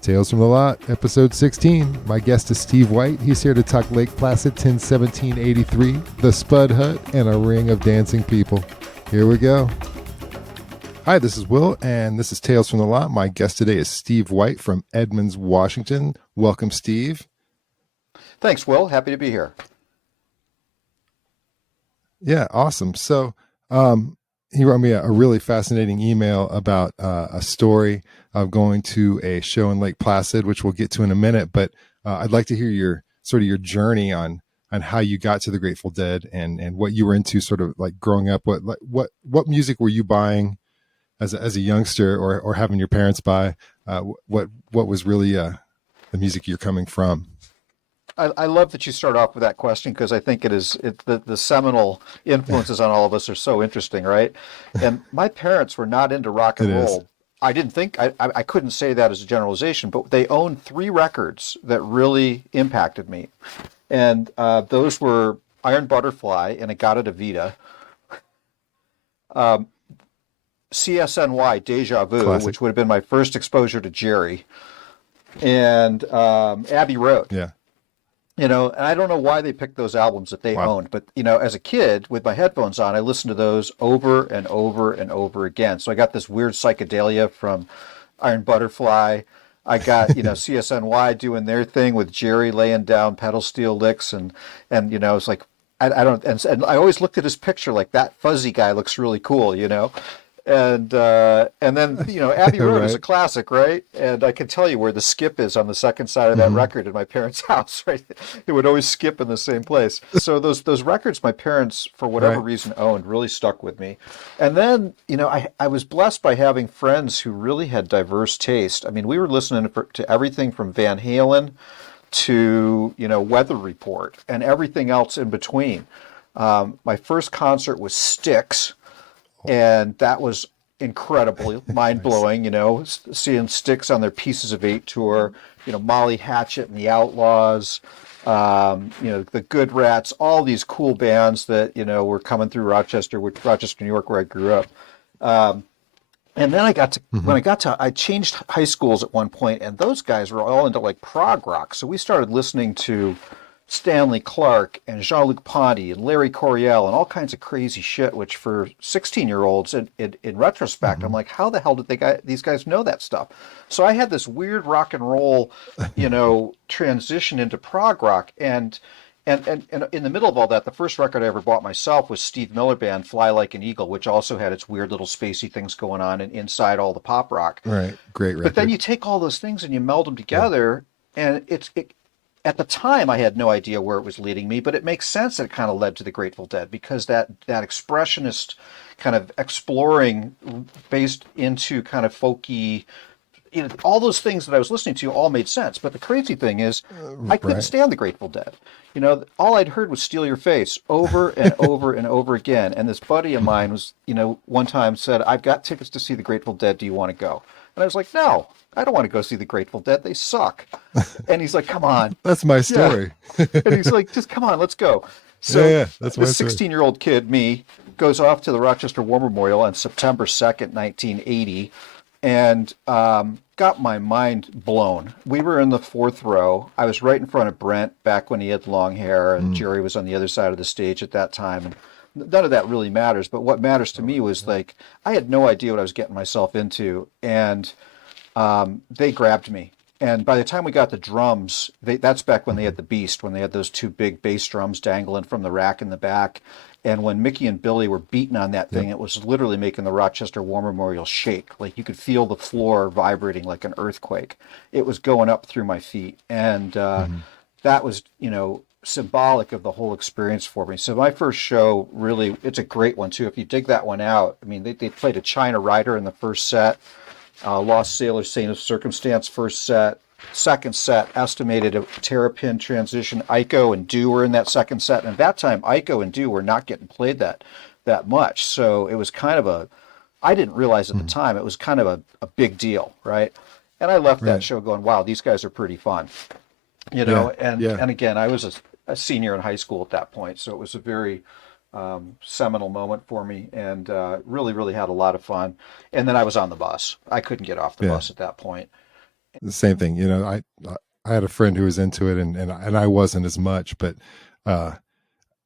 Tales from the Lot, episode 16. My guest is Steve White. He's here to talk Lake Placid 101783, the Spud Hut, and a ring of dancing people. Here we go. Hi, this is Will, and this is Tales from the Lot. My guest today is Steve White from Edmonds, Washington. Welcome, Steve. Thanks, Will. Happy to be here. Yeah, awesome. So he wrote me a really fascinating email about a story of going to a show in Lake Placid, which we'll get to in a minute. But I'd like to hear your journey on how you got to the Grateful Dead and what you were into, sort of like growing up. What music were you buying as a youngster, or having your parents buy? What was really the music you're coming from? I love that you start off with that question because I think the seminal influences on all of us are so interesting, right? And my parents were not into rock and It is. roll. I couldn't say that as a generalization, but they owned three records that really impacted me. And those were Iron Butterfly and Agata Vida, CSNY Deja Vu, Classic. which would have been my first exposure to Jerry, and Abbey Road. Yeah. And I don't know why they picked those albums that they Wow. owned, but as a kid with my headphones on, I listened to those over and over and over again. So I got this weird psychedelia from Iron Butterfly. I got, CSNY doing their thing with Jerry laying down pedal steel licks, and it's like I don't, and I always looked at his picture like that fuzzy guy looks really cool. And then Abbey Road is a Right. classic, right? And I can tell you where the skip is on the second side of that Mm-hmm. record in my parents' house, right? It would always skip in the same place. So those records my parents, for whatever Right. reason, owned really stuck with me. And then I was blessed by having friends who really had diverse taste. I mean, we were listening to everything from Van Halen to Weather Report and everything else in between. My first concert was Styx, and that was incredibly Nice. mind-blowing, seeing Styx on their Pieces of Eight tour, Molly Hatchet and the Outlaws, the Good Rats, all these cool bands that, were coming through Rochester, New York, where I grew up. And then Mm-hmm. I changed high schools at one point, and those guys were all into like prog rock. So we started listening to Stanley Clarke and Jean-Luc Ponty and Larry Coryell and all kinds of crazy shit, which for 16-year-olds in retrospect, I'm Mm-hmm. like, how the hell did these guys know that stuff? So I had this weird rock and roll, transition into prog rock. And in the middle of all that, the first record I ever bought myself was Steve Miller Band, Fly Like an Eagle, which also had its weird little spacey things going on and inside all the pop rock. Right. Great But then record. you take all those things and you meld them Yeah. together, and at the time I had no idea where it was leading me, but it makes sense that it kind of led to the Grateful Dead because that expressionist kind of exploring based into kind of folky, all those things that I was listening to all made sense. But the crazy thing is, I couldn't Right. stand the Grateful Dead. All I'd heard was "Steal Your Face" over and over and over again. And this buddy of mine was, one time said, "I've got tickets to see the Grateful Dead. Do you want to go?" And I was like, "No, I don't want to go see the Grateful Dead. They suck." And he's like, "Come on." That's my Yeah. story. And he's like, "Just come on, let's go." Yeah, So yeah, that's my this story. 16-year-old kid, me, goes off to the Rochester War Memorial on September 2nd, 1980, and got my mind blown. We were in the fourth row. I was right in front of Brent back when he had long hair, and Mm. Jerry was on the other side of the stage at that time. And none of that really matters. But what matters to me was like I had no idea what I was getting myself into, and they grabbed me. And by the time we got the drums, that's back when they Mhm. had the Beast, when they had those two big bass drums dangling from the rack in the back. And when Mickey and Billy were beating on that thing, Yep. it was literally making the Rochester War Memorial shake. Like you could feel the floor vibrating like an earthquake. It was going up through my feet. And Mhm. that was, symbolic of the whole experience for me. So my first show really, it's a great one too. If you dig that one out, I mean, they played a China Rider in the first set. Lost Sailor, Saint of Circumstance, first set. Second set, estimated a Terrapin transition. Ico and Do were in that second set. And at that time, Ico and Do were not getting played that much. So it was kind of I didn't realize at the Mhm. time, it was kind of a big deal, right? And I left that Right. show going, wow, these guys are pretty fun. Yeah. And Yeah. again, I was a senior in high school at that point. So it was a very seminal moment for me, and really, really had a lot of fun. And then I was on the bus. I couldn't get off the Yeah. bus at that point. the same thing. I had a friend who was into it, and I wasn't as much, but uh,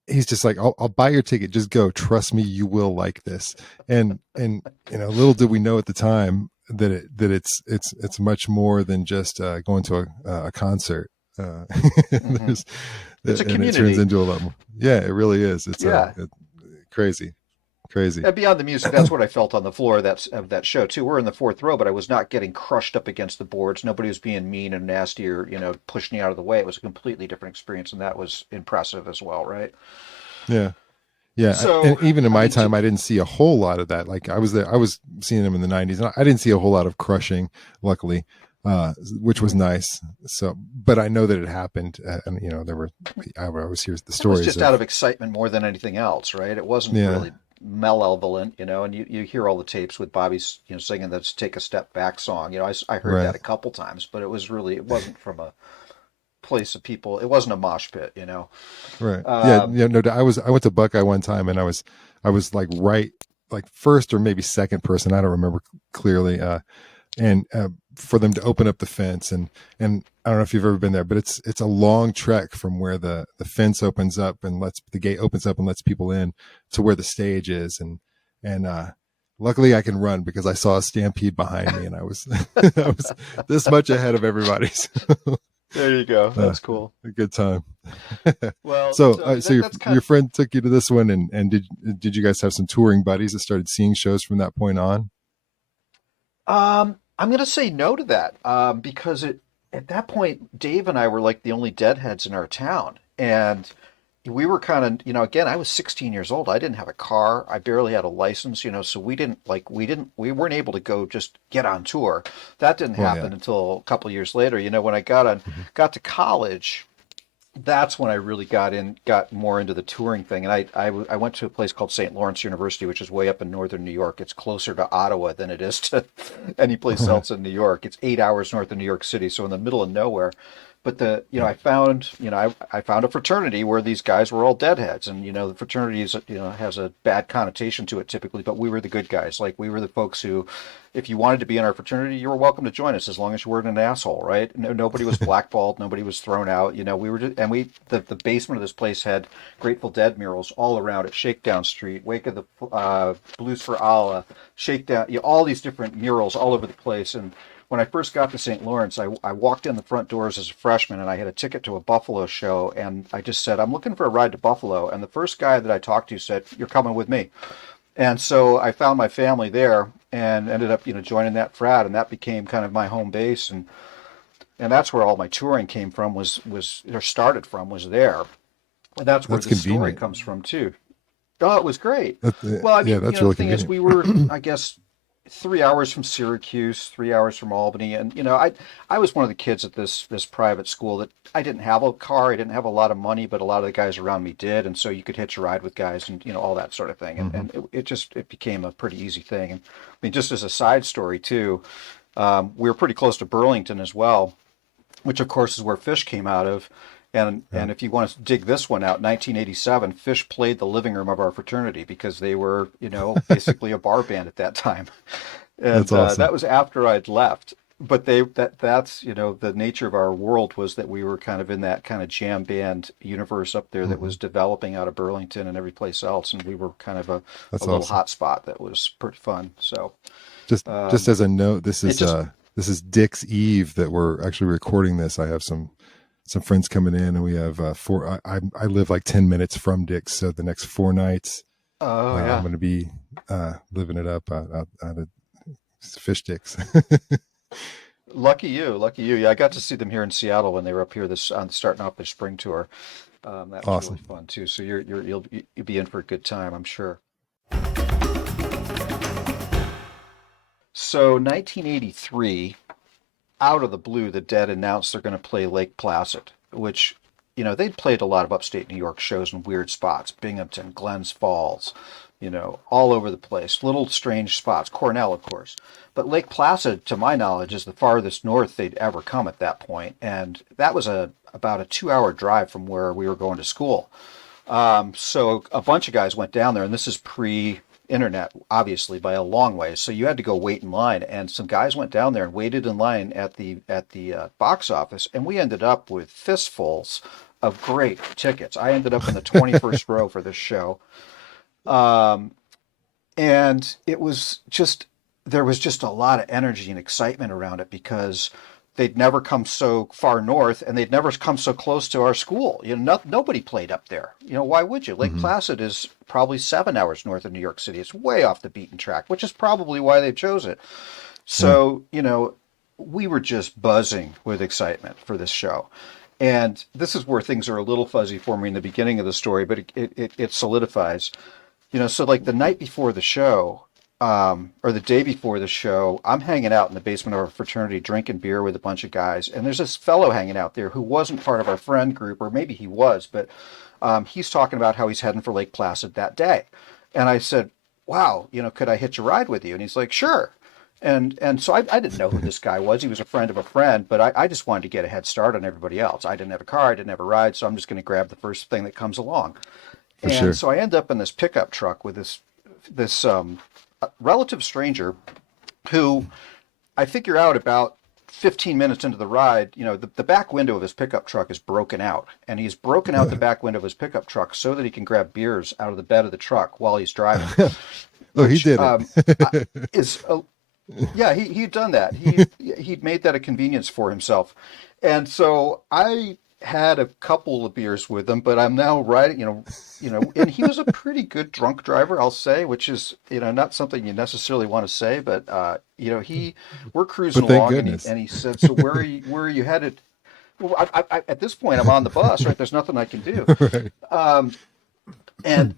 he's just like, I'll buy your ticket, just go. Trust me, you will like this. And little did we know at the time that it's much more than just going to a concert. Uh, Hmm. there's, It's a and it turns community. into a lot more. Yeah, it really is. Yeah. Crazy, crazy. And beyond the music, that's what I felt on the floor of that show too. We're in the fourth row, but I was not getting crushed up against the boards. Nobody was being mean and nasty or, pushing me out of the way. It was a completely different experience, and that was impressive as well, right? Yeah. Yeah, So, and even in I my mean, time, I didn't see a whole lot of that. Like I was there, I was seeing them in the '90s, and I didn't see a whole lot of crushing, luckily, which was mhm. nice. So, but I know that it happened, and there were, I would always hear the It was stories just out of, of excitement more than anything else, right? It wasn't yeah, really malevolent, and you hear all the tapes with Bobby's, singing that's Take a Step Back song. I heard right, that a couple times, but it wasn't from a place of people. It wasn't a mosh pit. right, yeah, Um, yeah. No, I went to Buckeye one time, and I was like right, like first or maybe second person. I don't remember clearly. And for them to open up the fence, and I don't know if you've ever been there, but it's a long trek from where the fence opens up and lets the gate opens up and lets people in to where the stage is, and luckily I can run because I saw a stampede behind me, and I was I was this much ahead of everybody. So, there you go. uh, That's cool. a good time. Well, So so so that's kind your of friend took you to this one, and did you guys have some touring buddies that started seeing shows from that point on? I'm gonna say no to that, because at that point, Dave and I were like the only deadheads in our town, and we were kind of, again, I was 16 years old. I didn't have a car. I barely had a license, so we weren't able to go just get on tour. That didn't Well, yeah. happen until a couple of years later. When I Mhm. got to college, that's when I really got more into the touring thing. And I went to a place called St. Lawrence University, which is way up in northern New York. It's closer to Ottawa than it is to any place else in New York. It's 8 hours north of New York City, so in the middle of nowhere. But Yeah. I found a fraternity where these guys were all deadheads, and the fraternity is, has a bad connotation to it typically, but we were the good guys. Like we were the folks who, if you wanted to be in our fraternity, you were welcome to join us as long as you weren't an asshole, right? No, nobody was blackballed, nobody was thrown out. We were just, and the basement of this place had Grateful Dead murals all around it, Shakedown Street, Wake of the Blues for Allah, Shakedown, all these different murals all over the place. And when I first got to St. Lawrence, I walked in the front doors as a freshman and I had a ticket to a Buffalo show. And I just said, I'm looking for a ride to Buffalo. And the first guy that I talked to said, You're coming with me. And so I found my family there and ended up, joining that frat, and that became kind of my home base, and that's where all my touring came from was or started from was there. And that's where That's this story convenient. comes from too. Oh, it was great. Well, I Yeah, mean, that's the really thing is, convenient. we were, I guess, 3 hours from Syracuse, 3 hours from Albany, and I was one of the kids at this private school that I didn't have a car, I didn't have a lot of money, but a lot of the guys around me did, and so you could hitch a ride with guys and all that sort of thing, and Hmm. and it became a pretty easy thing. And I mean, just as a side story too, we were pretty close to Burlington as well, which of course is where Fish came out of. And Yeah, and if you want to dig this one out, 1987, Fish played the living room of our fraternity because they were, basically a bar band at that time. that's And awesome. that was after I'd left. But that's the nature of our world was that we were kind of in that kind of jam band universe up there that Hmm. was developing out of Burlington and every place else, and we were kind of a That's little awesome. hot spot that was pretty fun. So Just um, as a note, it just this is Dick's Eve that we're actually recording this. I have some friends coming in, and we have four. I live like 10 minutes from Dick's, so the next 4 nights oh I'm yeah. going to be living it up out of Fish Dicks. Lucky you, lucky you. Yeah, I got to see them here in Seattle when they were up here this on starting off their spring tour. That was really Awesome. fun too. So you'll be in for a good time, I'm sure. So 1983, out of the blue, the Dead announced they're going to play Lake Placid, which they'd played a lot of upstate New York shows in weird spots, Binghamton, Glens Falls, all over the place, little strange spots. Cornell, of course. But Lake Placid, to my knowledge, is the farthest north they'd ever come at that point, and that was about a 2 hour drive from where we were going to school. So a bunch of guys went down there, and this is pre internet, obviously, by a long way. So you had to go wait in line. And some guys went down there and waited in line at the box office, and we ended up with fistfuls of great tickets. I ended up in the 21st row for this show. Um, and it was just, there was just a lot of energy and excitement around it because they'd never come so far north and they'd never come so close to our school. Nobody played up there. Why would you? Lake Hmm. Placid is probably 7 hours north of New York City. It's way off the beaten track, which is probably why they chose it. Yeah. So, we were just buzzing with excitement for this show. And this is where things are a little fuzzy for me in the beginning of the story, but it solidifies. So like the night before the show, or the day before the show, I'm hanging out in the basement of our fraternity drinking beer with a bunch of guys. And there's this fellow hanging out there who wasn't part of our friend group, or maybe he was, but he's talking about how he's heading for Lake Placid that day. And I said, wow, could I hitch a ride with you? And he's like, sure. And so I didn't know who this guy was. He was a friend of a friend, but I just wanted to get a head start on everybody else. I didn't have a car, I didn't have a ride, so I'm just going to grab the first thing that comes along. For And sure. so I end up in this pickup truck with this relative stranger who I figure out about 15 minutes into the ride, the back window of his pickup truck is broken out. And he's broken out the back window of his pickup truck so that he can grab beers out of the bed of the truck while he's driving, Oh, he which did it. is yeah, he'd done that. He'd made that a convenience for himself. And so I had a couple of beers with him, but I'm now riding, and he was a pretty good drunk driver, I'll say, which is, not something you necessarily want to say, but we're cruising But thank along, and he goodness. and he said, "So where are you headed?" Well, at this point, I'm on the bus, right? There's nothing I can do. Right. Um, and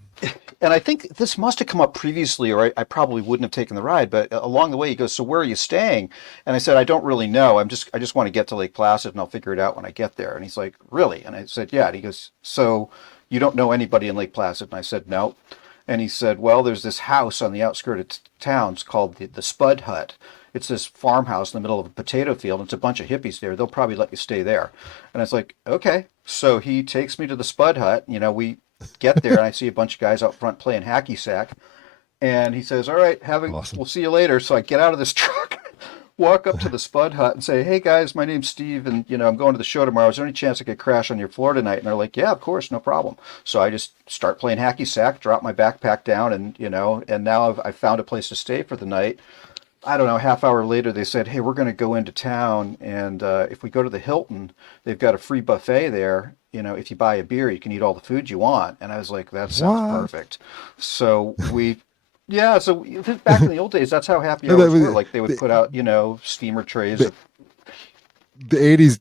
and I think this must have come up previously, or I probably wouldn't have taken the ride. But along the way, he goes, "So where are you staying?" And I said, "I don't really know. I just want to get to Lake Placid, and I'll figure it out when I get there." And he's like, "Really?" And I said, "Yeah." And he goes, "So you don't know anybody in Lake Placid?" And I said, "No." And he said, "Well, there's this house on the outskirts of town. It's called the Spud Hut. It's this farmhouse in the middle of a potato field. It's a bunch of hippies there. They'll probably let you stay there." And I was like, "Okay." So he takes me to the Spud Hut. We get there, and I see a bunch of guys out front playing hacky sack. And he says, "All right, Awesome. we'll see you later." So I get out of this truck, walk up to the Spud Hut, and say, "Hey guys, my name's Steve, and I'm going to the show tomorrow. Is there any chance I could crash on your floor tonight?" And they're like, "Yeah, of course, no problem." So I just start playing hacky sack, drop my backpack down, and now I've found a place to stay for the night. I don't know, half hour later, they said, "Hey, we're going to go into town, and if we go to the Hilton, they've got a free buffet there. If you buy a beer, you can eat all the food you want." And I was like, "That sounds What? perfect." So yeah, so back in the old days, that's how happy And that hours were. was- Like they would the, put out, steamer trays the, of the 80s,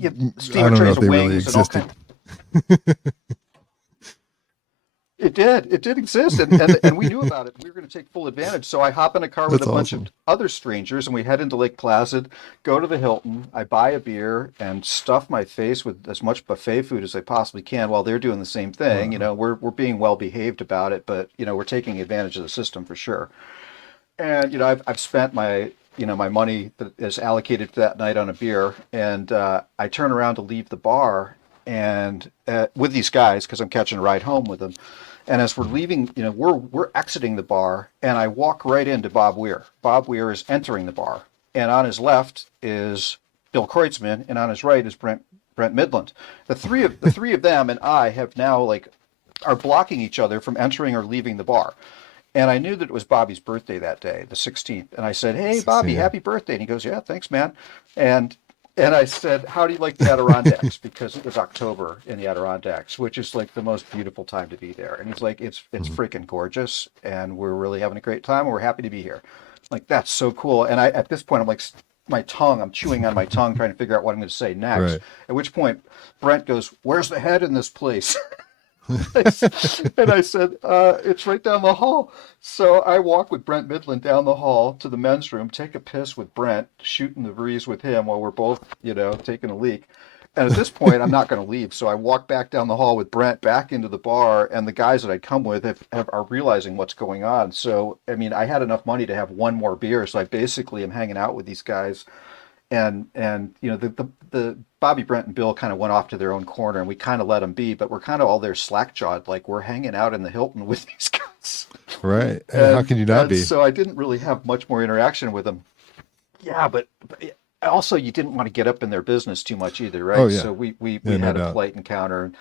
I steamer don't know trays if of they really wings and all existed. kind. It did exist, and we knew about it. We were going to take full advantage. So I hop in a car with a That's bunch of awesome. other strangers, and we head into Lake Placid, go to the Hilton. I buy a beer and stuff my face with as much buffet food as I possibly can while they're doing the same thing. Wow. We're being well behaved about it, but we're taking advantage of the system for sure. And I've spent my money that is allocated for that night on a beer, and I turn around to leave the bar and with these guys because I'm catching a ride home with them. And as we're leaving, we're exiting the bar, and I walk right into Bob Weir. Bob Weir is entering the bar, and on his left is Bill Kreutzmann, and on his right is Brent Midland. The three of them and I have now like are blocking each other from entering or leaving the bar. And I knew that it was Bobby's birthday that day, the 16th. And I said, "Hey, 16, Bobby, yeah. happy birthday." And he goes, "Yeah, thanks, man." And and I said, "How do you like the Adirondacks?" Because it was October in the Adirondacks, which is like the most beautiful time to be there. And he's like, "It's Mhm. freaking gorgeous, and we're really having a great time, and we're happy to be here." Like that's so cool. And I at this point, I'm like, I'm chewing on my tongue trying to figure out what I'm going to say next. Right. At which point, Brent goes, "Where's the head in this place?" And I said, "It's right down the hall." So I walk with Brent Midland down the hall to the men's room, take a piss with Brent, shooting the breeze with him while we're both, taking a leak. And at this point, I'm not going to leave. So I walk back down the hall with Brent back into the bar, and the guys that I'd come with are realizing what's going on. So, I mean, I had enough money to have one more beer. So I basically am hanging out with these guys and the Bobby Brent and Bill kind of went off to their own corner, and we kind of let them be, but we're kind of all there slack jawed, like we're hanging out in the Hilton with these guys. Right. How can you not And be? so I didn't really have much more interaction with them. Yeah, but also you didn't want to get up in their business too much either, Oh right? yeah. So we Yeah, no had a doubt. polite encounter,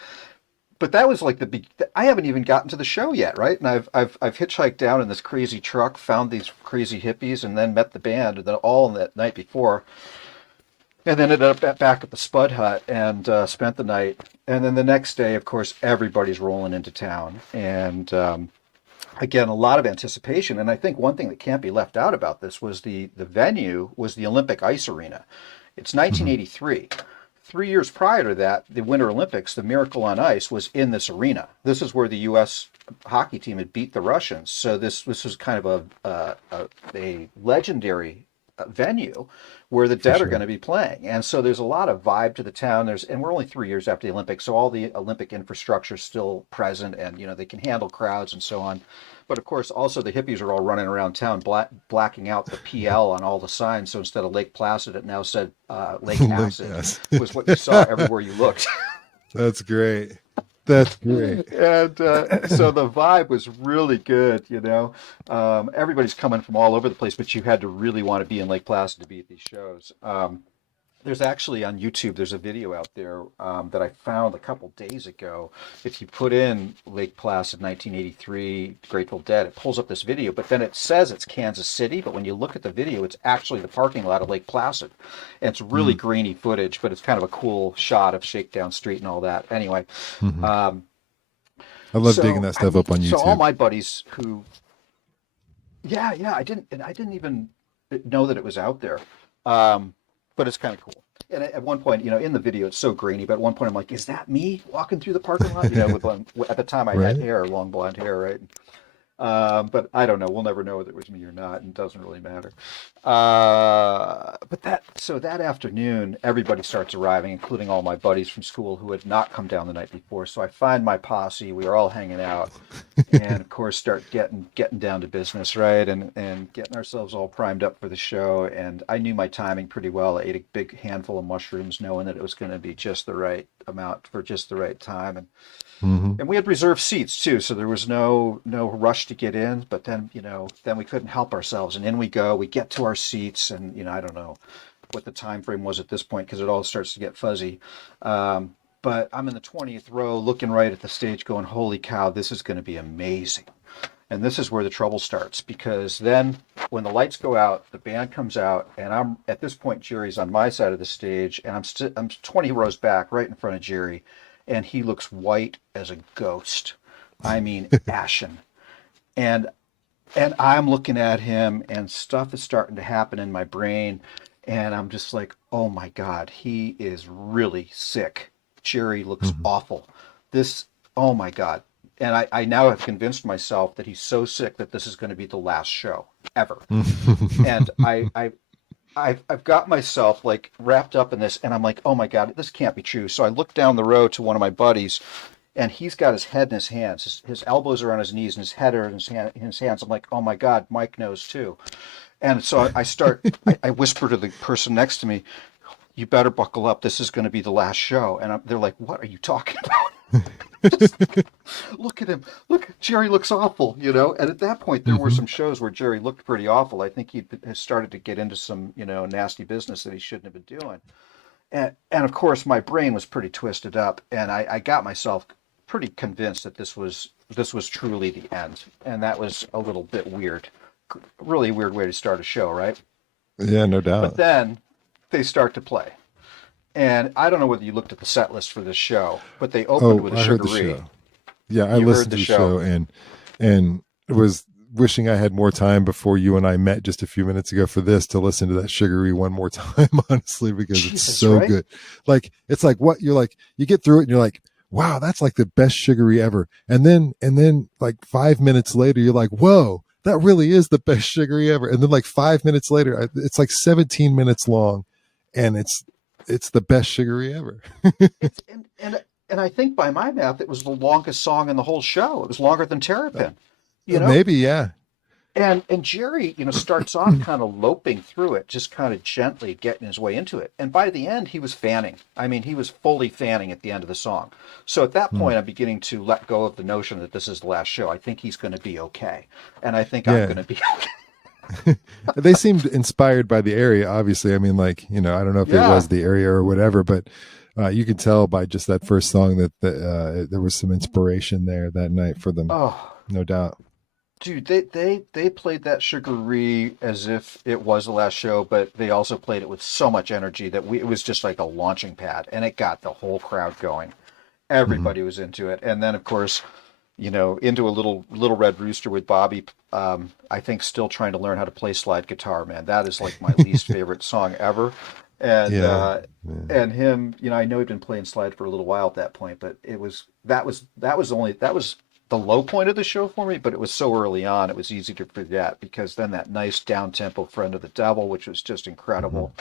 but that was like the big. I haven't even gotten to the show yet, right? And I've hitchhiked down in this crazy truck, found these crazy hippies, and then met the band, and then all that night before, and then ended up back at the Spud Hut and spent the night. And then the next day, of course, everybody's rolling into town, and again, a lot of anticipation. And I think one thing that can't be left out about this was the venue was the Olympic Ice Arena. It's Hmm. 1983. 3 years prior to that, the Winter Olympics, the Miracle on Ice was in this arena. This is where the U.S. hockey team had beat the Russians. So this was kind of a legendary venue where the For Dead are going sure. to be playing. And so there's a lot of vibe to the town. And we're only 3 years after the Olympics, so all the Olympic infrastructure is still present, and they can handle crowds and so on. But of course, also the hippies are all running around town blacking out the PL on all the signs. So instead of Lake Placid, it now said Lake Link Acid, pass. was what you saw everywhere you looked. That's great. That's great. And so the vibe was really good. Everybody's coming from all over the place, but you had to really want to be in Lake Placid to be at these shows. There's actually on YouTube, there's a video out there that I found a couple days ago. If you put in Lake Placid 1983 Grateful Dead, it pulls up this video, but then it says it's Kansas City. But when you look at the video, it's actually the parking lot of Lake Placid. And it's really Mm. grainy footage, but it's kind of a cool shot of Shakedown Street and all that. Anyway, Hmm. um, I love digging so that stuff up on so all YouTube. my buddies who, yeah, I didn't even know that it was out there. Um, but it's kind of cool. And at one point, in the video, it's so grainy, but at one point I'm like, is that me walking through the parking lot? At the time I had Right. hair, long blonde hair, right? But I don't know. We'll never know whether it was me or not, and it doesn't really matter. But that afternoon, everybody starts arriving, including all my buddies from school who had not come down the night before. So I find my posse. We are all hanging out, and of course start getting down to business, right? And getting ourselves all primed up for the show. And I knew my timing pretty well. I ate a big handful of mushrooms, knowing that it was going to be just the right amount for just the right time. Hmm. And we had reserved seats too, so there was no rush to get in. But then we couldn't help ourselves, and in we go. We get to our seats, and I don't know what the time frame was at this point because it all starts to get fuzzy. But I'm in the 20th row, looking right at the stage, going, "Holy cow, this is going to be amazing!" And this is where the trouble starts because then when the lights go out, the band comes out, and I'm at this point, Jerry's on my side of the stage, and I'm 20 rows back, right in front of Jerry, and he looks white as a ghost. I mean, ashen. And and I'm looking at him, and stuff is starting to happen in my brain, and I'm just like, oh my God, he is really sick. Jerry looks Hmm. awful. This, oh my God. And I now have convinced myself that he's so sick that this is going to be the last show ever. And I've got myself like wrapped up in this, and I'm like, oh my God, this can't be true. So I look down the road to one of my buddies, and he's got his head in his hands. His elbows are on his knees, and his head are in his hands. I'm like, oh my God, Mike knows too. And so I whisper to the person next to me, you better buckle up. This is going to be the last show. And they're like, what are you talking about? Just look at him. Look, Jerry looks awful. And at that point, there were Hmm. some shows where Jerry looked pretty awful. I think he has started to get into some, nasty business that he shouldn't have been doing. And of course, my brain was pretty twisted up, and I got myself pretty convinced that this was truly the end, and that was a little bit weird, really weird way to start a show, right? Yeah, no But doubt. then they start to play, and I don't know whether you looked at the set list for this show, but they opened Oh, with a I heard the Sugaree. show. Yeah, I You heard listened the to the show. show and was wishing I had more time before you and I met just a few minutes ago for this to listen to that sugary one more time, honestly, because it's Jesus, so right? good. Like it's like what you're like, you get through it and you're like, wow, that's like the best sugary ever. And then like 5 minutes later, you're like, whoa, that really is the best sugary ever. And then like 5 minutes later, it's like 17 minutes long, and it's the best sugary ever. It's and I think by my math, it was the longest song in the whole show. It was longer than Terrapin. You know, Maybe, yeah. And Jerry, starts off kind of loping through it, just kind of gently getting his way into it. And by the end, he was fanning. I mean, he was fully fanning at the end of the song. So at that Hmm. point, I'm beginning to let go of the notion that this is the last show. I think he's going to be okay. And I think I'm Yeah. going to be okay. They seemed inspired by the area, obviously. I mean, like, I don't know if it Yeah. was the area or whatever, but you could tell by just that first song that there was some inspiration there that night for them, Oh, no doubt. dude, they played that Sugaree as if it was the last show, but they also played it with so much energy that it was just like a launching pad, and it got the whole crowd going. Hmm. Everybody was into it, and then of course, into a little red rooster with Bobby. I think still trying to learn how to play slide guitar, man. That is like my least favorite song ever, and Yeah. uh, Yeah. and him, I know he'd been playing slide for a little while at that point, but that was the low point of the show for me. But it was so early on, it was easy to forget because then that nice down tempo "Friend of the Devil," which was just Hmm. incredible.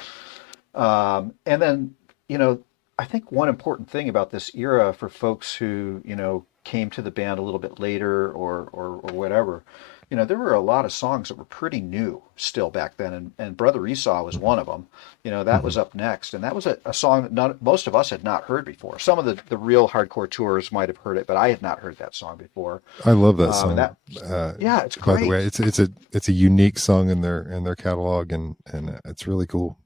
And then, you know, I think one important thing about this era for folks who, came to the band a little bit later or whatever, there were a lot of songs that were pretty new still back then. And Brother Esau was one of them. That Hmm. was up next. And that was a song that most of us had not heard before. Some of the real hardcore tours might have heard it, but I had not heard that song before. I love that And song. that, yeah, it's By the way, great. it's a unique song in their catalog, and it's really cool,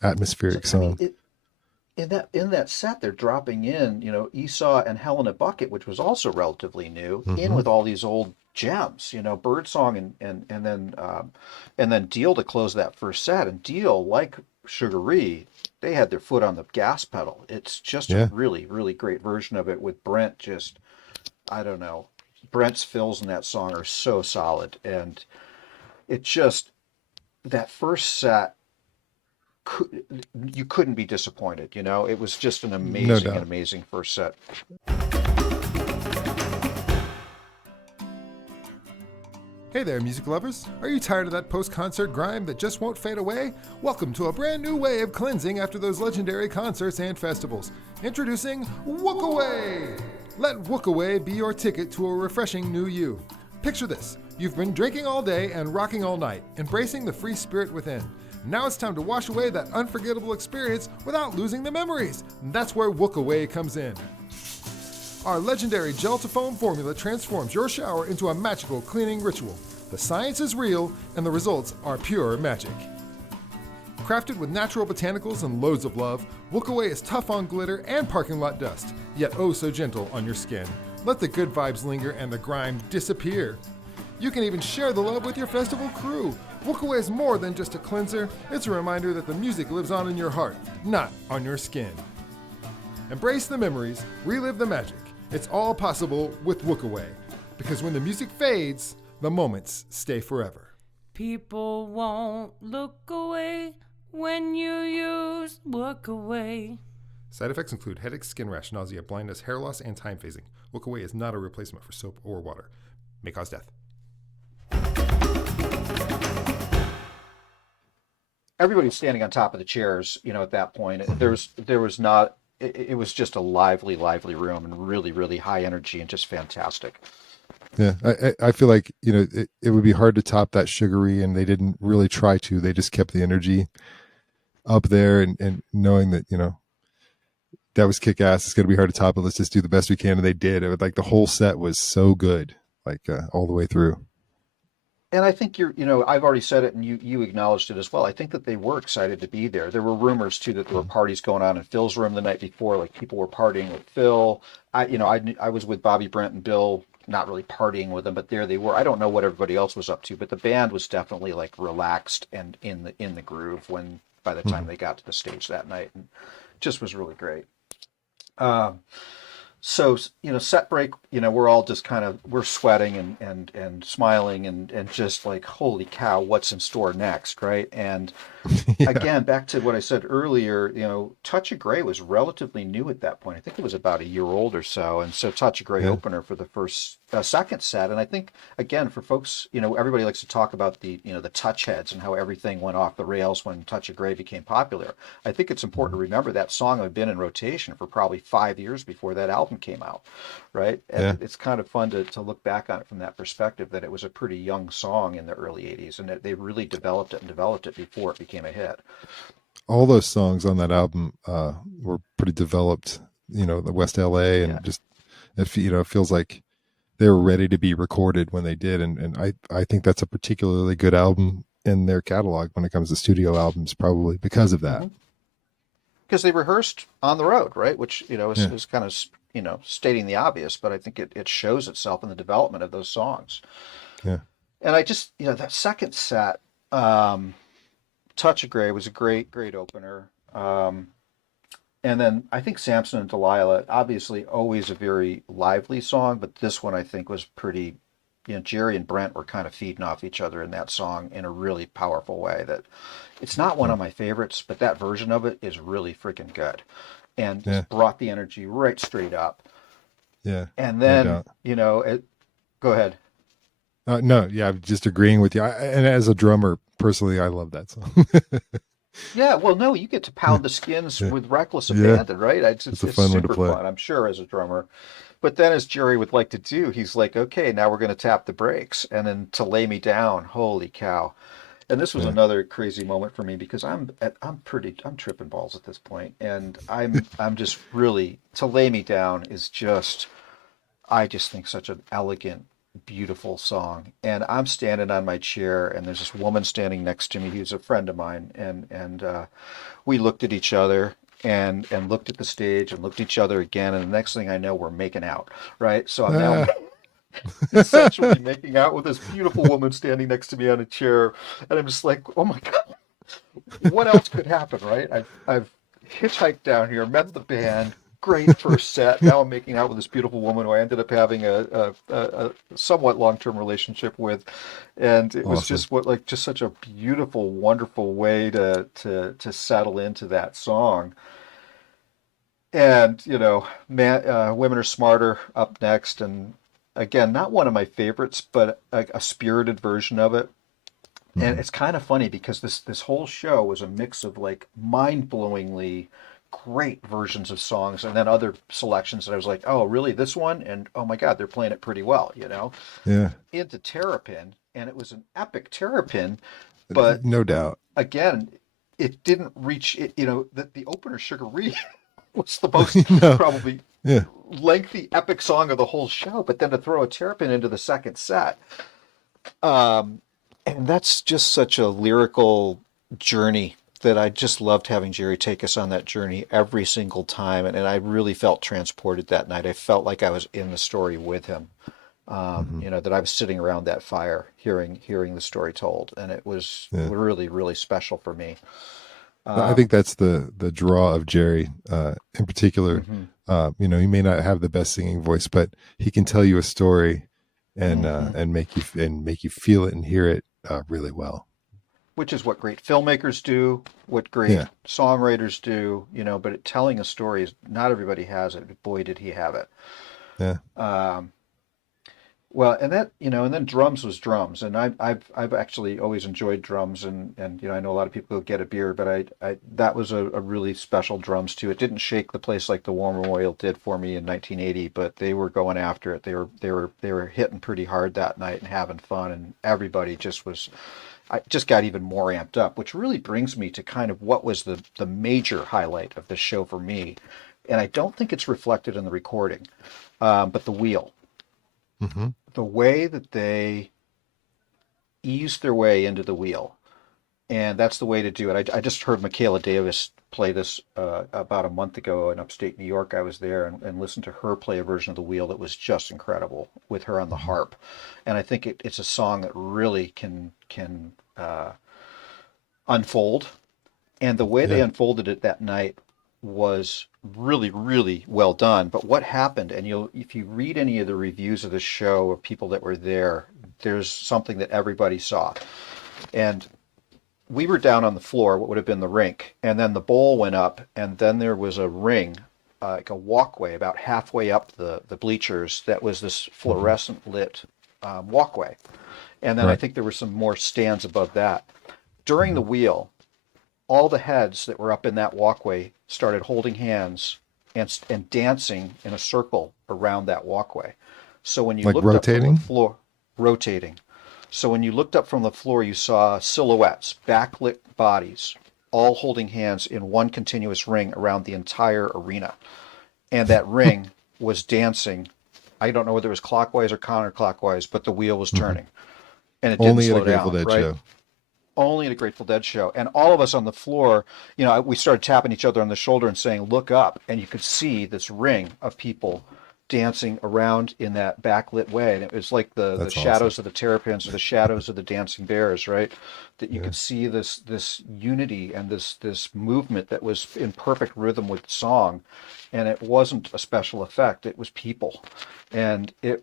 So, atmospheric I mean, song. in that set, they're dropping in, Esau and Helena Bucket, which was also relatively new, in Hmm. with all these old gems, Birdsong and then Deal to close that first set. And Deal, like Sugaree, they had their foot on the gas pedal. It's just a Yeah, really, really great version of it with Brent. Just, I don't know, Brent's fills in that song are so solid, and it just that first set you couldn't be disappointed. It was just an no amazing, an doubt. amazing first set. Hey there, music lovers. Are you tired of that post concert grime that just won't fade away? Welcome to a brand new way of cleansing after those legendary concerts and festivals. Introducing Wook Away! Let Wook Away be your ticket to a refreshing new you. Picture this: you've been drinking all day and rocking all night, embracing the free spirit within. Now it's time to wash away that unforgettable experience without losing the memories. That's where Wook Away comes in. Our legendary gel to foam formula transforms your shower into a magical cleaning ritual. The science is real, and the results are pure magic. Crafted with natural botanicals and loads of love, Wook Away is tough on glitter and parking lot dust, yet oh so gentle on your skin. Let the good vibes linger and the grime disappear. You can even share the love with your festival crew. Wook Away is more than just a cleanser, it's a reminder that the music lives on in your heart, not on your skin. Embrace the memories, relive the magic. It's all possible with Wook Away, because when the music fades, the moments stay forever. People won't look away when you use Wook Away. Side effects include headache, skin rash, nausea, blindness, hair loss, and time phasing. Wook Away is not a replacement for soap or water. May cause death. Everybody's standing on top of the chairs, at that point. There was not. It was just a lively, lively room and really, really high energy and just fantastic. Yeah, I feel like it would be hard to top that Sugary, and they didn't really try to. They just kept the energy up there, and knowing that that was kick ass. It's gonna be hard to top it. Let's just do the best we can, and they did. It was like the whole set was so good, like all the way through. And I think I've already said it, and you acknowledged it as well. I think that they were excited to be there. There were rumors too that there were parties going on in Phil's room the night before, like people were partying with Phil. I was with Bobby, Brent, and Bill, not really partying with them, but there they were. I don't know what everybody else was up to, but the band was definitely like relaxed and in the groove when by the time Mhm. they got to the stage that night, and just was really great. Um, so set break, we're all just kind of we're sweating and smiling and just like, holy cow, what's in store next, right? And Yeah. again, back to what I said earlier, Touch of Grey was relatively new at that point. I think it was about a year old or so. And so Touch of Grey Yeah. opener for the second set. And I think, again, for folks, everybody likes to talk about the touch heads and how everything went off the rails when Touch of Grey became popular. I think it's important to remember that song had been in rotation for probably 5 years before that album album came out, right? Yeah. And it's kind of fun to look back on it from that perspective, that it was a pretty young song in the early 80s, and that they really developed it and developed it before it became a hit. All those songs on that album were pretty developed, the West LA, Yeah. and just, it feels like they were ready to be recorded when they did. And I think that's a particularly good album in their catalog when it comes to studio albums, probably because of that. Hmm. Because they rehearsed on the road, right? Which, Yeah. is kind of, stating the obvious, but I think it shows itself in the development of those songs. Yeah. And I just, that second set, um, Touch of Grey was a great, great opener. And then I think Samson and Delilah, obviously always a very lively song, but this one I think was pretty, Jerry and Brent were kind of feeding off each other in that song in a really powerful way. That it's not one Yeah. of my favorites, but that version of it is really freaking good and Yeah. just brought the energy right straight up. Yeah. And No then, doubt. go ahead. No, yeah, I'm just agreeing with you. And as a drummer, personally, I love that song. Yeah, well, no, you get to pound the skins Yeah. with Reckless Yeah. Abandon, right? It's a It's fun one to super play. fun, I'm sure, as a drummer. But then, as Jerry would like to do, he's like, okay, now we're going to tap the brakes. And then To Lay Me Down, holy cow. And this was Yeah. another crazy moment for me because I'm tripping balls at this point, and I'm just really, To Lay Me Down is just, I just think, such an elegant, beautiful song. And I'm standing on my chair, and there's this woman standing next to me who's a friend of mine, and we looked at each other and looked at the stage and looked at each other again, and the next thing I know, we're making out, right? So I'm now Ah. essentially making out with this beautiful woman standing next to me on a chair, and I'm just like, oh my God, what else could happen, right? I've hitchhiked down here, met the band, great first set. Now I'm making out with this beautiful woman who I ended up having a somewhat long-term relationship with, and it was Awesome. just just such a beautiful, wonderful way to settle into that song. And Women Are Smarter up next, and again, not one of my favorites, but a spirited version of it. And Mhm. it's kind of funny because this whole show was a mix of like mind-blowingly great versions of songs and then other selections that I was like, oh, really, this one? And oh my God, they're playing it pretty well, Yeah. into Terrapin, and it was an epic Terrapin, but No doubt. again, it didn't reach it, the opener Sugar Reed was the most No. probably Yeah. lengthy epic song of the whole show, but then to throw a Terrapin into the second set, um, and that's just such a lyrical journey that I just loved having Jerry take us on that journey every single time. And I really felt transported that night. I felt like I was in the story with him. Hmm. That I was sitting around that fire hearing the story told. And it was Yeah. really, really special for me. I Um, think that's the draw of Jerry, in particular. mhm, He may not have the best singing voice, but he can tell you a story mhm. and make you feel it and hear it really well. Which is what great filmmakers do, what great Yeah. songwriters do, but telling a story is not everybody has it. But boy, did he have it. Yeah. Um, Well, and then drums was drums, and I've actually always enjoyed drums, and I know a lot of people go get a beer, but I that was a really special drums too. It didn't shake the place like the War Memorial did for me in 1980, but they were going after it. They were hitting pretty hard that night and having fun, and everybody just was. I just got even more amped up, which really brings me to kind of what was the major highlight of this show for me, and I don't think it's reflected in the recording, but the wheel, Hmm. the way that they ease their way into the wheel. And that's the way to do it. I just heard Michaela Davis play this about a month ago in upstate New York. I was there and listened to her play a version of the wheel that was just incredible with her on the Hmm. harp. And I think it's a song that really can unfold. And the way they Yeah. unfolded it that night was really, really well done. But what happened, and if you read any of the reviews of the show of people that were there, there's something that everybody saw. And we were down on the floor, what would have been the rink, and then the bowl went up, and then there was a ring, like a walkway about halfway up the bleachers that was this Hmm. fluorescent lit walkway. And then I Right. think there were some more stands above that. During the Hmm. wheel, all the heads that were up in that walkway started holding hands and dancing in a circle around that walkway. So when you Like looked up from the rotating? floor, rotating. So when you looked up from the floor, you saw silhouettes, backlit bodies, all holding hands in one continuous ring around the entire arena. And that ring was dancing. I don't know whether it was clockwise or counterclockwise, but the wheel was Hmm. turning and it didn't Only at a slow Grateful down, Dead right? show. Only at a Grateful Dead show. And all of us on the floor, we started tapping each other on the shoulder and saying, look up. And you could see this ring of people dancing around in that backlit way. And it was like the That's awesome. shadows of the terrapins or the shadows of the dancing bears, right? That you Yeah. could see this unity and this movement that was in perfect rhythm with the song. And it wasn't a special effect, it was people. And it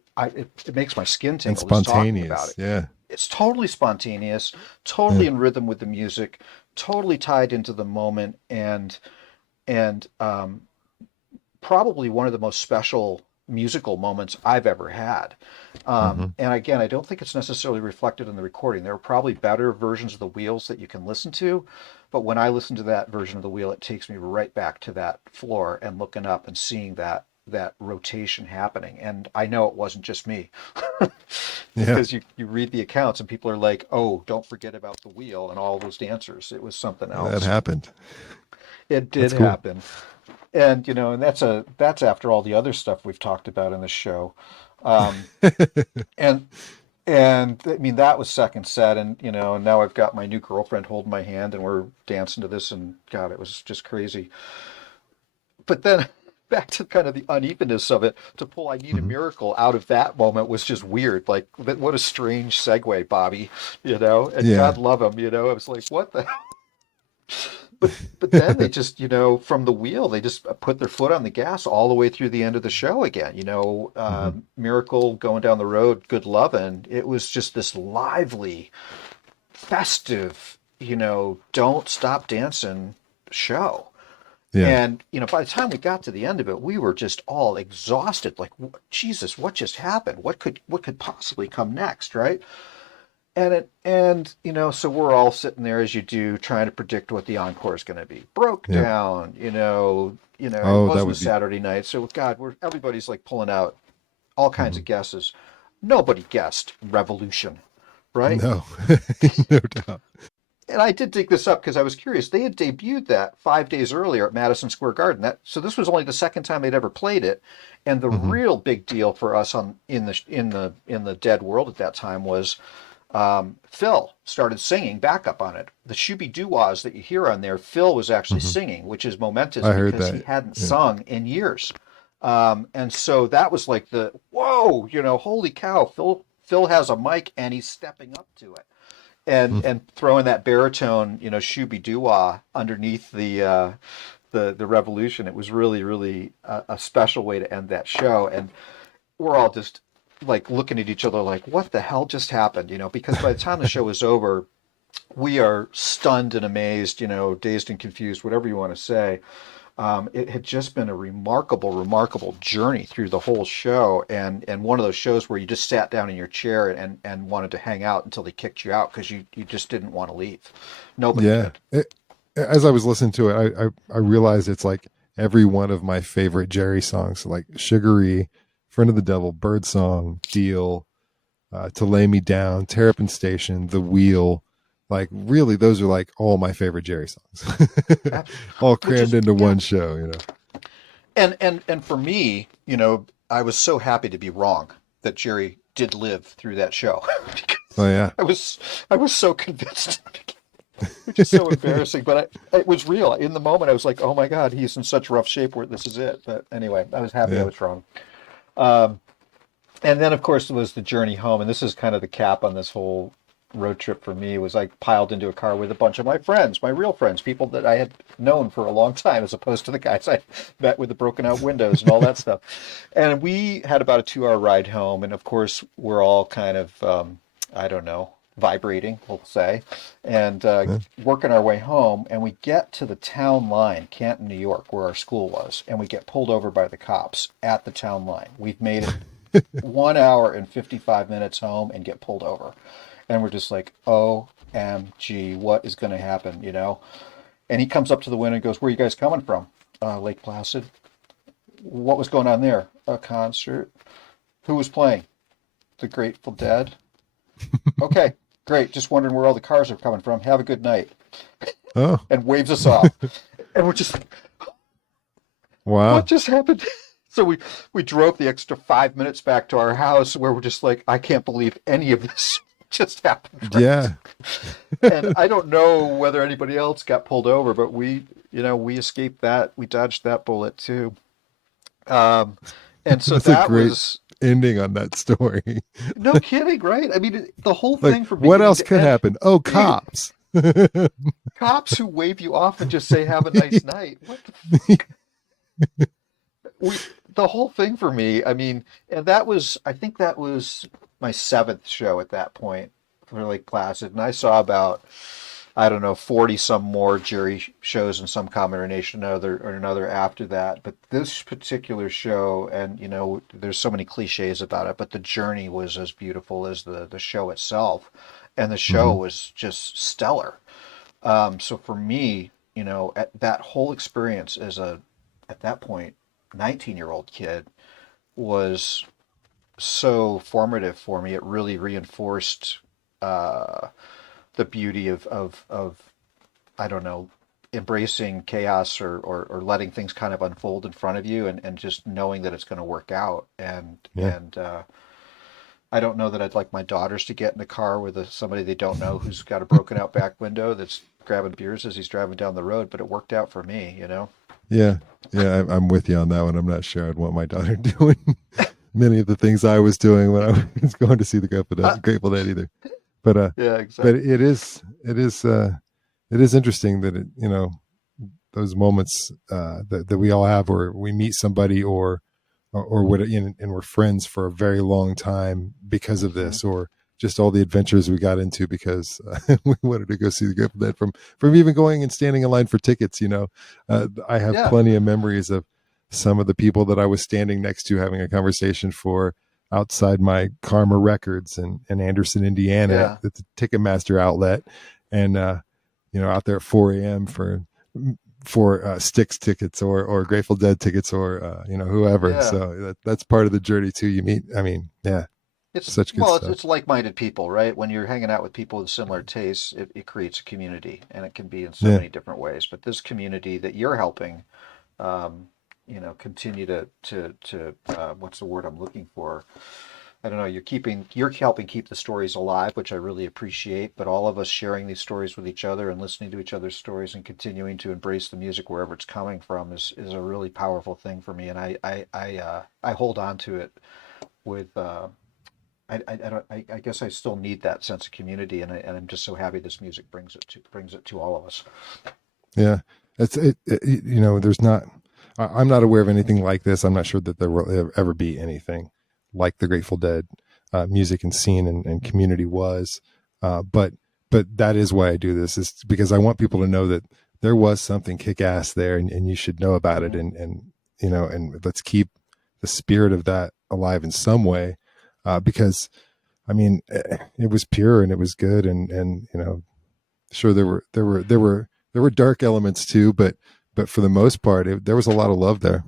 makes my skin And tingle just talking about spontaneous. it. Yeah. It's totally spontaneous, Yeah. totally in rhythm with the music, totally tied into the moment, and probably one of the most special musical moments I've ever had. Hmm. And again, I don't think it's necessarily reflected in the recording. There are probably better versions of the Wheels that you can listen to, but when I listen to that version of the Wheel, it takes me right back to that floor and looking up and seeing that rotation happening. And I know it wasn't just me. Yeah. Because you read the accounts and people are like, oh, don't forget about the wheel and all those dancers. It was something That else. happened. It did That's cool. happen. And and that's after all the other stuff we've talked about in the show. Um, and and I mean that was second set, and now I've got my new girlfriend holding my hand and we're dancing to this, and God, it was just crazy. But then back to kind of the unevenness of it, to pull I Need a Hmm. Miracle out of that moment was just weird. Like, what a strange segue, Bobby, and Yeah. God love him, it was like, what the but then they just, from the wheel, they just put their foot on the gas all the way through the end of the show again. Hmm. Miracle going down the road, good lovin'. It was just this lively, festive, don't stop dancing show. Yeah. And by the time we got to the end of it, we were just all exhausted. Like, Jesus, what just happened? What could possibly come next, right? So we're all sitting there as you do, trying to predict what the encore is going to be. Broke Yeah. down, it Oh, that wasn't a would be Saturday night, so God, everybody's like pulling out all kinds mhm. of guesses. Nobody guessed Revolution, right? No, no doubt. And I did dig this up because I was curious. They had debuted that 5 days earlier at Madison Square Garden. So this was only the second time they'd ever played it. And the Hmm. real big deal for us in the Dead world at that time was Phil started singing backup on it. The shooby doo wahs that you hear on there, Phil was actually Hmm. singing, which is momentous I heard because he that. hadn't Yeah. sung in years. And so that was like the whoa, holy cow! Phil has a mic and he's stepping up to it and throwing that baritone, shooby doo wah underneath the revolution. It was really, really a special way to end that show. And we're all just like looking at each other like, what the hell just happened? Because by the time the show was over, we are stunned and amazed, dazed and confused, whatever you want to say. It had just been a remarkable, remarkable journey through the whole show, and one of those shows where you just sat down in your chair and wanted to hang out until they kicked you out because you just didn't want to leave. Nobody Yeah. did. As I was listening to it, I realized it's like every one of my favorite Jerry songs, like Sugary, Friend of the Devil, Bird Song, Deal, To Lay Me Down, Terrapin Station, The Wheel. Like, really, those are like all my favorite Jerry songs, all Which crammed is into yeah, one show. and for me, I was so happy to be wrong that Jerry did live through that show Oh, because yeah. I was so convinced, which is so embarrassing, but it was real. In the moment, I was like, oh my God, he's in such rough shape where this is it. But anyway, I was happy I Yeah. was wrong. Um, and then, of course, it was the journey home, and this is kind of the cap on this whole road trip for me. Was I piled into a car with a bunch of my friends, my real friends, people that I had known for a long time, as opposed to the guys I met with the broken out windows and all that stuff. And we had about a 2 hour ride home, and of course, we're all kind of I don't know, vibrating, we'll say, and Yeah. working our way home. And we get to the town line, Canton, New York, where our school was, and we get pulled over by the cops at the town line. We've made it 1 hour and 55 minutes home and get pulled over. And we're just like, OMG, what is going to happen, And he comes up to the window and goes, where are you guys coming from? Lake Placid. What was going on there? A concert? Who was playing? The Grateful Dead? Okay, great. Just wondering where all the cars are coming from. Have a good night. Oh, And waves us off. And we're just, what wow. just happened? So we drove the extra 5 minutes back to our house where we're just like, I can't believe any of this just happened, right? Yeah. And I don't know whether anybody else got pulled over, but we escaped that. We dodged that bullet too. Um, and so That's a that great was ending on that story. no kidding, right? I mean, the whole Like, thing from what beginning else to could end, happen? Oh, cops. cops who wave you off and just say, have a nice night. What the we the whole thing for me, I mean, and that was I think that was my seventh show at that point for Lake Placid, and I saw about I don't know 40 some more Jerry shows in some combination or another after that. But this particular show, and there's so many cliches about it, but the journey was as beautiful as the show itself, and the show Hmm. was just stellar. So for me, at that whole experience as a at that point 19-year-old kid was so formative for me. It really reinforced uh, the beauty of I don't know, embracing chaos or letting things kind of unfold in front of you and just knowing that it's going to work out. And Yeah. and I don't know that I'd like my daughters to get in the car with somebody they don't know who's got a broken out back window that's grabbing beers as he's driving down the road, but it worked out for me. Yeah. Yeah. I'm with you on that one. I'm not sure I'd want my daughter doing many of the things I was doing when I was going to see the Grateful Dead either. But, Yeah, but exactly. it is interesting that those moments that we all have where we meet somebody or what and we're friends for a very long time because of Hmm. this, or just all the adventures we got into because we wanted to go see the Grateful Dead, from even going and standing in line for tickets. I have Yeah, plenty of memories of some of the people that I was standing next to having a conversation for outside my Karma Records in Anderson, Indiana, yeah, at the Ticketmaster outlet, and out there at 4 a.m. for Styx tickets or Grateful Dead tickets or whoever. yeah. So that's part of the journey too. You meet, I mean, yeah, It's such good well, it's stuff. it's like-minded people, right? When you're hanging out with people with similar tastes, it creates a community, and it can be in so Yeah, many different ways. But this community that you're helping, um, continue to what's the word I'm looking for? I don't know. You're helping keep the stories alive, which I really appreciate. But all of us sharing these stories with each other and listening to each other's stories and continuing to embrace the music wherever it's coming from is a really powerful thing for me, and I hold on to it with. I don't I guess I still need that sense of community, and I'm just so happy this music brings it to all of us. yeah. There's not. I'm not aware of anything like this. I'm not sure that there will ever be anything like the Grateful Dead music and scene and community was. But that is why I do this, is because I want people to know that there was something kick ass there, and you should know about it, Hmm. and let's keep the spirit of that alive in some way, because I mean, it was pure and it was good, and sure there were dark elements too, but for the most part, there was a lot of love there.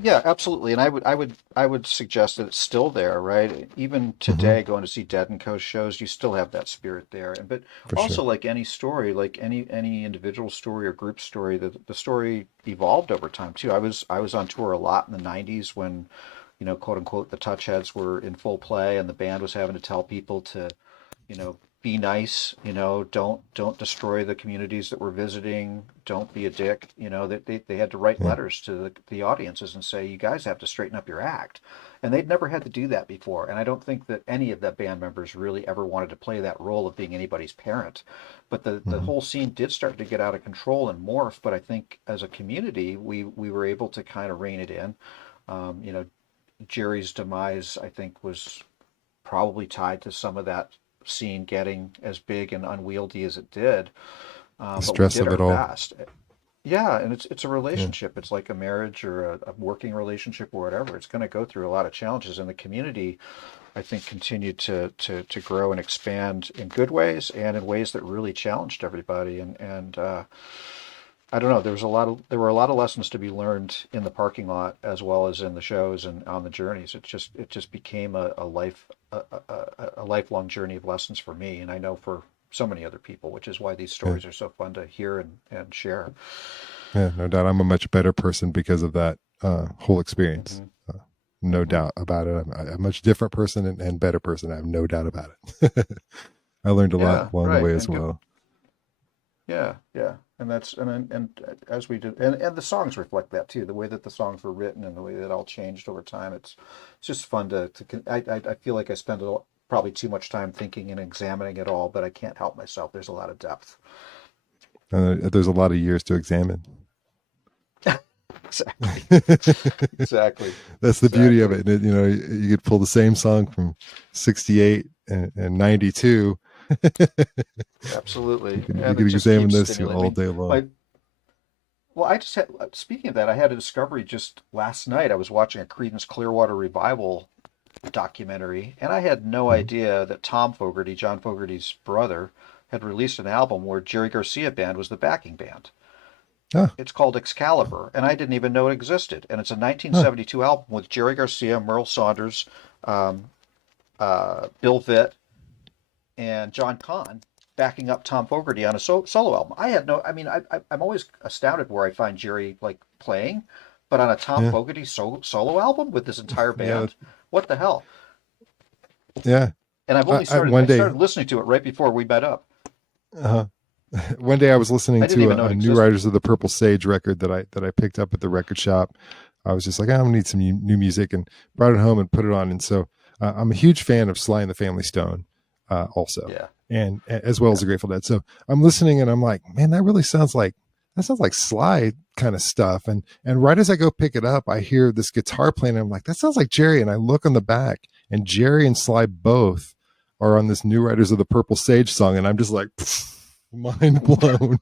Yeah, absolutely. And I would suggest that it's still there, right? Even Hmm. today, going to see Dead and Co shows, you still have that spirit there. And but For also, sure. like any story, like any individual story or group story, the story evolved over time too. I was on tour a lot in the '90s when, quote unquote, the touch heads were in full play, and the band was having to tell people to be nice, don't destroy the communities that we're visiting, don't be a dick. They had to write Yeah. letters to the audiences and say, you guys have to straighten up your act. And they'd never had to do that before. And I don't think that any of the band members really ever wanted to play that role of being anybody's parent. But the Hmm. whole scene did start to get out of control and morph. But I think as a community, we were able to kind of rein it in. Um, you know, Jerry's demise, I think, was probably tied to some of that scene getting as big and unwieldy as it did. The But we stress did of our it all. best. Yeah, and it's a Yeah. relationship. It's like a marriage or a working relationship or whatever. It's going to go through a lot of challenges, and the community, I think, continued to grow and expand in good ways and in ways that really challenged everybody. And I don't know. There were a lot of lessons to be learned in the parking lot as well as in the shows and on the journeys. It just became a lifelong journey of lessons for me, and I know for so many other people, which is why these Yeah, stories are so fun to hear and share. yeah, no doubt. I'm a much better person because of that whole experience. Hmm. No Hmm. doubt about it. I'm a much different person and better person. I have no doubt about it. I learned a lot Yeah, along the right. way as And good. well. Yeah, yeah. And that's and as we did, and the songs reflect that too. The way that the songs were written and the way that all changed over time. It's just fun I feel like I spend probably too much time thinking and examining it all, but I can't help myself. There's a lot of depth. There's a lot of years to examine. Exactly. Exactly. That's the beauty of Exactly. it. You know, you could pull the same song from 68 and 92. Absolutely. You And it could just examine keeps those two stimulating. I all mean, day long. my well, I just had, speaking of that, I had a discovery just last night. I was watching a Creedence Clearwater Revival documentary, and I had no Mhm. idea that Tom Fogerty, John Fogerty's brother, had released an album where Jerry Garcia Band was the backing band. Oh, It's called Excalibur, and I didn't even know it existed. And it's a huh. 1972 album with Jerry Garcia, Merle Saunders, um, Bill Vitt, and John Kahn backing up Tom Fogerty on a solo album. I had no, I mean, I'm always astounded where I find Jerry like playing, but on a Tom Yeah. Fogerty solo album with this entire Yeah. band, what the hell? Yeah. And One I day, started listening to it right before we met up. uh, one day I was listening I didn't to even know it a New existed. Riders of the Purple Sage record that I picked up at the record shop. I was just like, I'm gonna need some new music, and brought it home and put it on. And so I'm a huge fan of Sly and the Family Stone, also, Yeah. and as well as Yeah. the Grateful Dead. So I'm listening, and I'm like, man, that sounds like Sly kind of stuff. And right as I go pick it up, I hear this guitar playing. And I'm like, that sounds like Jerry. And I look on the back, and Jerry and Sly both are on this New Riders of the Purple Sage song, and I'm just like, mind blown.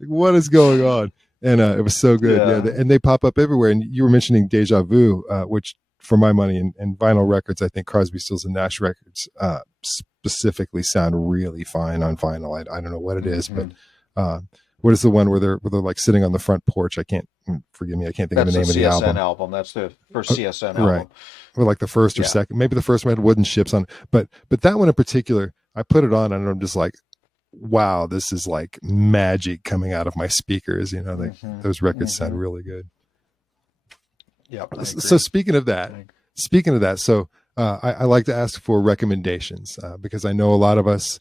What is going on? And it was so good. Yeah, Yeah. and they pop up everywhere. And you were mentioning Deja Vu, which for my money and vinyl records, I think Crosby, Stills and Nash records specifically sound really fine on vinyl. I don't know what it is, but Hmm. uh, what is the one where they're like sitting on the front porch? I can't, forgive me, I can't think of the That's the name of the CSN album. album. That's the first Uh, CSN right, album. or like the first or Yeah. second, maybe the first one had wooden ships on, but that one in particular, I put it on and I'm just like, wow, this is like magic coming out of my speakers. You know, Hmm. those records sound Hmm. really good. Yep. I So agree. speaking of that, so I like to ask for recommendations because I know a lot of us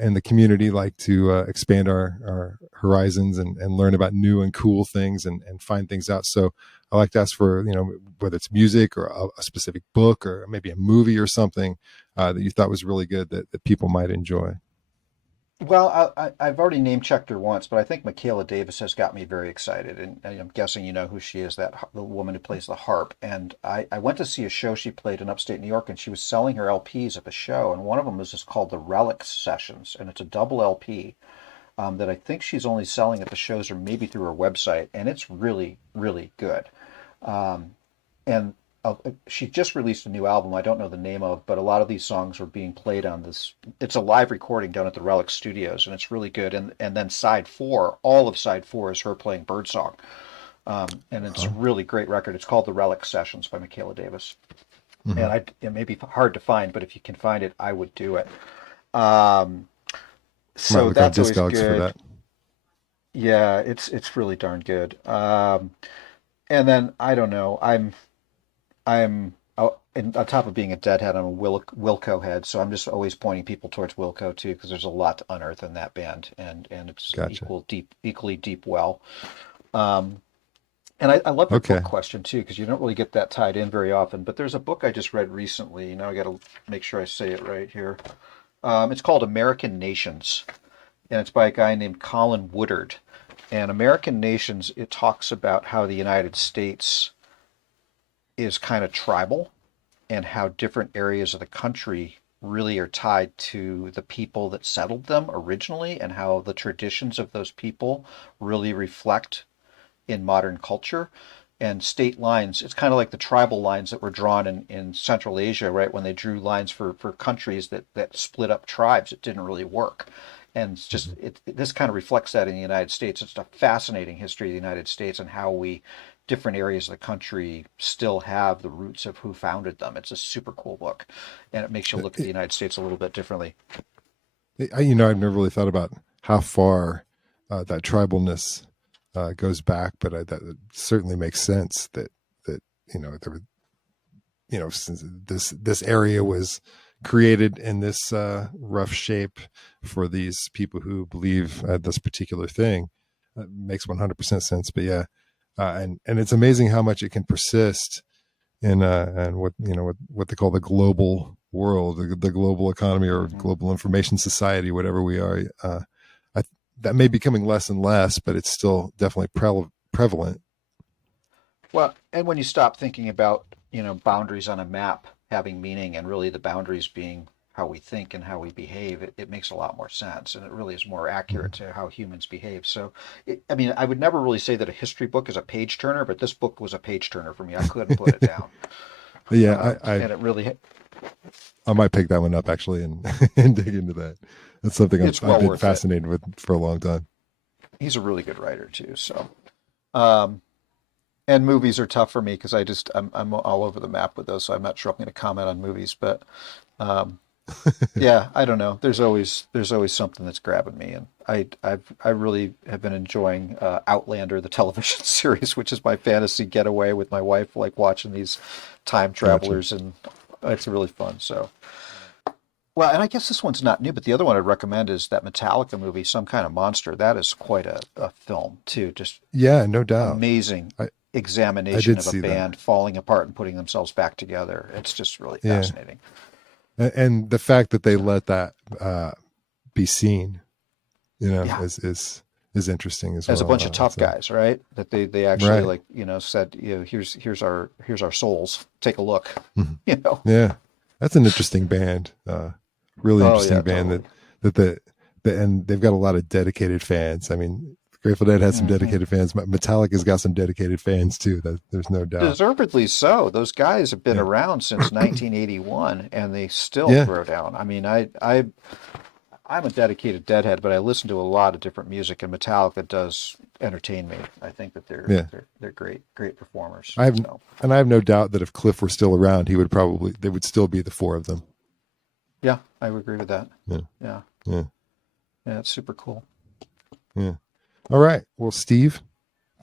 in the community like to expand our horizons and learn about new and cool things and find things out. So I like to ask for, whether it's music or a specific book or maybe a movie or something that you thought was really good that people might enjoy. Well, I've already name checked her once, but I think Michaela Davis has got me very excited, and I'm guessing you know who she is, the woman who plays the harp. And I went to see a show she played in upstate New York, and she was selling her LPs at the show, and one of them was just called the Relic Sessions, and it's a double LP that I think she's only selling at the shows or maybe through her website, and it's really, really good. Um, and she just released a new album I don't know the name of, but a lot of these songs were being played on this. It's a live recording done at the Relic Studios, and it's really good. And then side four, all of side four is her playing Birdsong, and it's a Huh? really great record. It's called the Relic Sessions by Michaela Davis, Mm-hmm. and it may be hard to find, but if you can find it, I would do it. Um, Might so look on that's always Discogs for good. that. Yeah, it's really darn good. And then I don't know. And on top of being a deadhead, I'm a Wilco head, so I'm just always pointing people towards Wilco too, because there's a lot to unearth in that band, and it's Gotcha. equally deep well. Um, and I love your book Okay. question too, because you don't really get that tied in very often. But there's a book I just read recently. Now I got to make sure I say it right here. It's called American Nations, and it's by a guy named Colin Woodard. And American Nations, it talks about how the United States is kind of tribal and how different areas of the country really are tied to the people that settled them originally and how the traditions of those people really reflect in modern culture and state lines. It's kind of like the tribal lines that were drawn in Central Asia, right? When they drew lines for countries that split up tribes, it didn't really work. And it's just this kind of reflects that in the United States. It's a fascinating history of the United States and how we different areas of the country still have the roots of who founded them. It's a super cool book, and it makes you look at the United States a little bit differently. I've never really thought about how far that tribalness goes back, but that certainly makes sense that there were, since this area was created in this rough shape for these people who believe this particular thing. Makes 100% sense. But yeah, and it's amazing how much it can persist in and what they call the global world, the global economy, or global information society, whatever we are. That may be becoming less and less, but it's still definitely prevalent. Well, and when you stop thinking about, boundaries on a map having meaning and really the boundaries being how we think and how we behave, it makes a lot more sense. And it really is more accurate to how humans behave. So, I would never really say that a history book is a page turner, but this book was a page turner for me. I couldn't put it down. Yeah, And it really, I might pick that one up actually and and dig into that. That's something it's well I've been worth it. fascinated with for a long time. He's a really good writer too. So, and movies are tough for me because I'm all over the map with those. So I'm not sure I'm going to comment on movies, but yeah, I don't know. There's always something that's grabbing me, and I really have been enjoying Outlander, the television series, which is my fantasy getaway with my wife, like watching these time Gotcha. travelers, and it's really fun. So, well, and I guess this one's not new, but the other one I'd recommend is that Metallica movie, Some Kind of Monster. That is quite a film too. Just Yeah, no doubt. amazing I examination did of a see that. band falling apart and putting themselves back together. It's just really Yeah, fascinating. and the fact that they let that be seen, Yeah. is interesting as As a well. bunch of tough guys, right? That they actually Right. like, said, here's our souls. Take a look. Mhm. You know. Yeah, that's an interesting band. Really Oh yeah, interesting band totally. that and they've got a lot of dedicated fans. I mean, Grateful Dead has some Hmm. dedicated fans. Metallica's got some dedicated fans too. That there's no doubt. Deservedly so. Those guys have been Yeah. around since 1981 and they still Yeah. throw down. I'm a dedicated Deadhead, but I listen to a lot of different music, and Metallica does entertain me. I think that they're Yeah. they're they're great performers. I have So and I have no doubt that if Cliff were still around, they would still be the four of them. yeah, I would agree with that. Yeah. Yeah, Yeah. yeah, it's super cool. Yeah. All right. Well, Steve,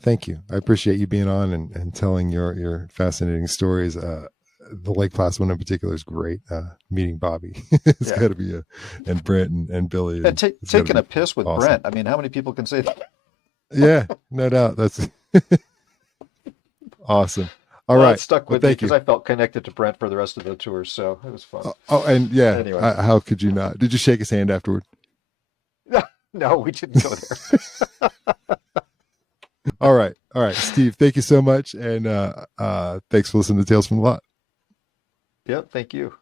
thank you. I appreciate you being on and telling your fascinating stories. The Lake Placid one in particular is great. Meeting Bobby, it's Yeah, got to be and Brent and Billy, and and it's got to taking be a piss with awesome. Brent. I mean, how many people can say that? Yeah, no doubt. That's awesome. All Well, it right. stuck Well, with me thank because you. I felt connected to Brent for the rest of the tour, so it was fun. Oh, and yeah, Anyway, how could you not? Did you shake his hand afterward? no, we didn't go there. All right. All right, Steve. Thank you so much, and thanks for listening to Tales from the Lot. Yep, thank you.